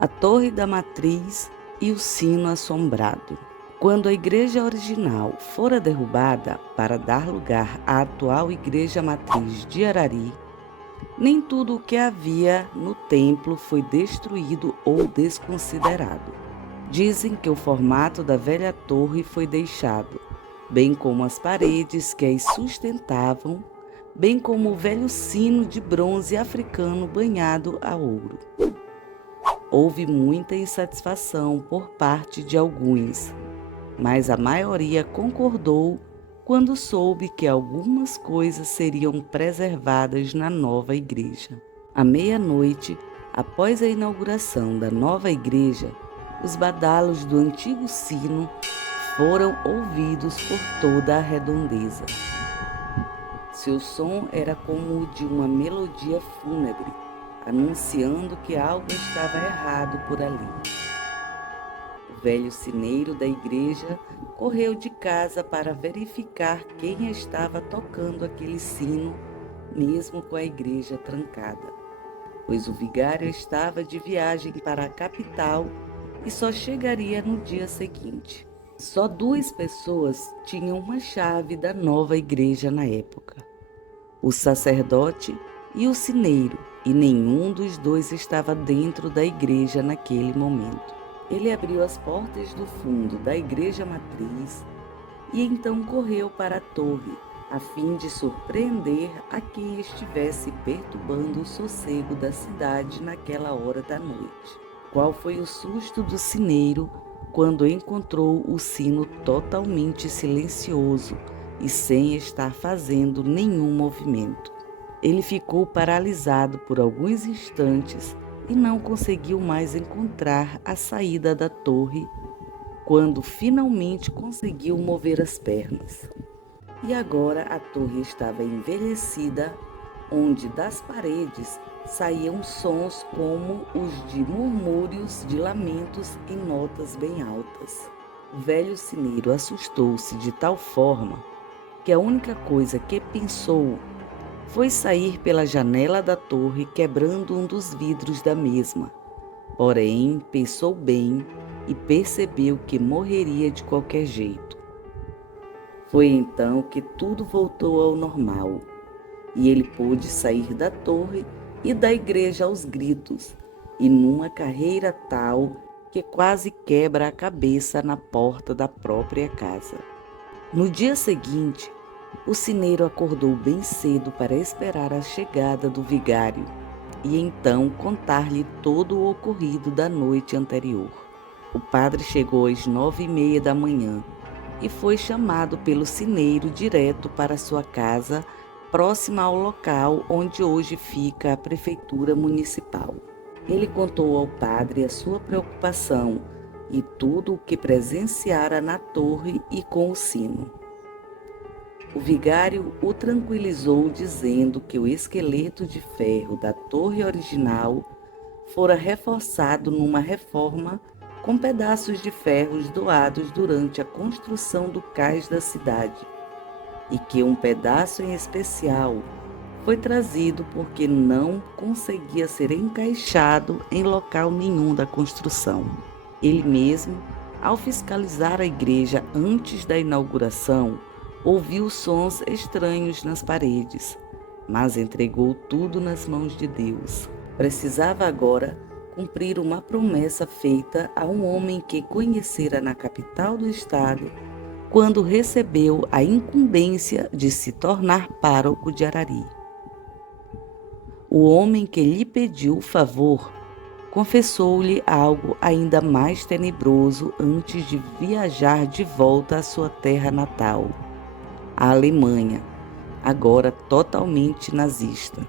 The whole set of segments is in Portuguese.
A Torre da Matriz e o Sino Assombrado. Quando a igreja original fora derrubada para dar lugar à atual Igreja Matriz de Arari, nem tudo o que havia no templo foi destruído ou desconsiderado. Dizem que o formato da velha torre foi deixado, bem como as paredes que as sustentavam, bem como o velho sino de bronze africano banhado a ouro. Houve muita insatisfação por parte de alguns, mas a maioria concordou quando soube que algumas coisas seriam preservadas na nova igreja. À meia-noite, após a inauguração da nova igreja, os badalos do antigo sino foram ouvidos por toda a redondeza. Seu som era como o de uma melodia fúnebre, anunciando que algo estava errado por ali. O velho sineiro da igreja correu de casa para verificar quem estava tocando aquele sino, mesmo com a igreja trancada, pois o vigário estava de viagem para a capital e só chegaria no dia seguinte. Só 2 pessoas tinham uma chave da nova igreja na época: o sacerdote e o sineiro, e nenhum dos 2 estava dentro da igreja naquele momento. Ele abriu as portas do fundo da igreja matriz e então correu para a torre, a fim de surpreender a quem estivesse perturbando o sossego da cidade naquela hora da noite. Qual foi o susto do sineiro quando encontrou o sino totalmente silencioso e sem estar fazendo nenhum movimento. Ele ficou paralisado por alguns instantes e não conseguiu mais encontrar a saída da torre, quando finalmente conseguiu mover as pernas. E agora a torre estava envelhecida, onde das paredes saíam sons como os de murmúrios de lamentos em notas bem altas. O velho sineiro assustou-se de tal forma que a única coisa que pensou foi sair pela janela da torre, quebrando um dos vidros da mesma. Porém, pensou bem e percebeu que morreria de qualquer jeito. Foi então que tudo voltou ao normal, e ele pôde sair da torre e da igreja aos gritos, e numa carreira tal que quase quebra a cabeça na porta da própria casa. No dia seguinte, o sineiro acordou bem cedo para esperar a chegada do vigário e então contar-lhe todo o ocorrido da noite anterior. O padre chegou às 9h30 da manhã e foi chamado pelo sineiro direto para sua casa, próxima ao local onde hoje fica a prefeitura municipal. Ele contou ao padre a sua preocupação e tudo o que presenciara na torre e com o sino. O vigário o tranquilizou, dizendo que o esqueleto de ferro da torre original fora reforçado numa reforma com pedaços de ferros doados durante a construção do cais da cidade, e que um pedaço em especial foi trazido porque não conseguia ser encaixado em local nenhum da construção. Ele mesmo, ao fiscalizar a igreja antes da inauguração, ouviu sons estranhos nas paredes, mas entregou tudo nas mãos de Deus. Precisava agora cumprir uma promessa feita a um homem que conhecera na capital do estado, quando recebeu a incumbência de se tornar pároco de Arari. O homem que lhe pediu o favor confessou-lhe algo ainda mais tenebroso antes de viajar de volta à sua terra natal, a Alemanha, agora totalmente nazista.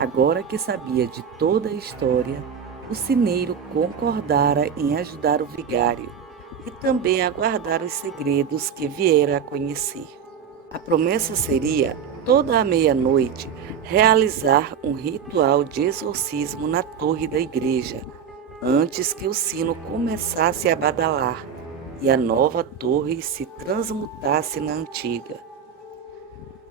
Agora que sabia de toda a história, o sineiro concordara em ajudar o vigário e também a guardar os segredos que viera a conhecer. A promessa seria, toda a meia-noite, realizar um ritual de exorcismo na torre da igreja, antes que o sino começasse a badalar e a nova torre se transmutasse na antiga.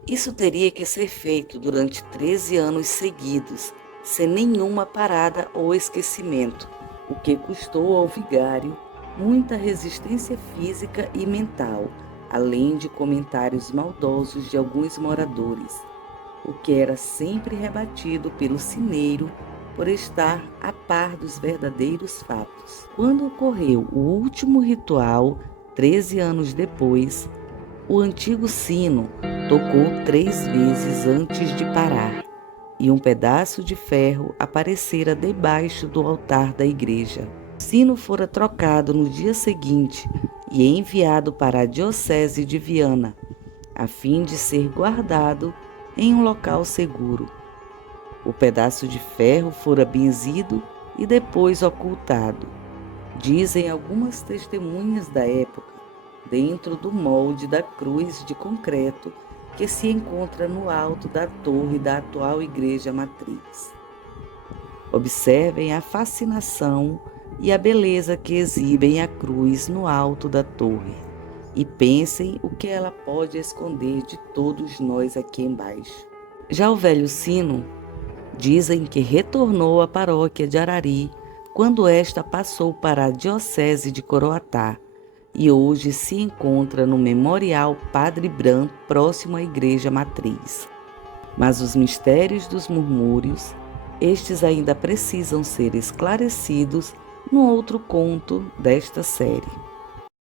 Isso teria que ser feito durante 13 anos seguidos, sem nenhuma parada ou esquecimento, o que custou ao vigário muita resistência física e mental, além de comentários maldosos de alguns moradores, o que era sempre rebatido pelo sineiro por estar a par dos verdadeiros fatos. Quando ocorreu o último ritual, 13 anos depois, o antigo sino tocou 3 vezes antes de parar, e um pedaço de ferro aparecera debaixo do altar da igreja. O sino fora trocado no dia seguinte e enviado para a diocese de Viana, a fim de ser guardado em um local seguro. O pedaço de ferro fora benzido e depois ocultado, dizem algumas testemunhas da época, dentro do molde da cruz de concreto que se encontra no alto da torre da atual igreja matriz. Observem a fascinação e a beleza que exibem a cruz no alto da torre e pensem o que ela pode esconder de todos nós aqui embaixo. Já o velho sino, dizem que retornou à paróquia de Arari quando esta passou para a diocese de Coroatá e hoje se encontra no Memorial Padre Bran, próximo à igreja matriz. Mas os mistérios dos murmúrios, estes ainda precisam ser esclarecidos no outro conto desta série.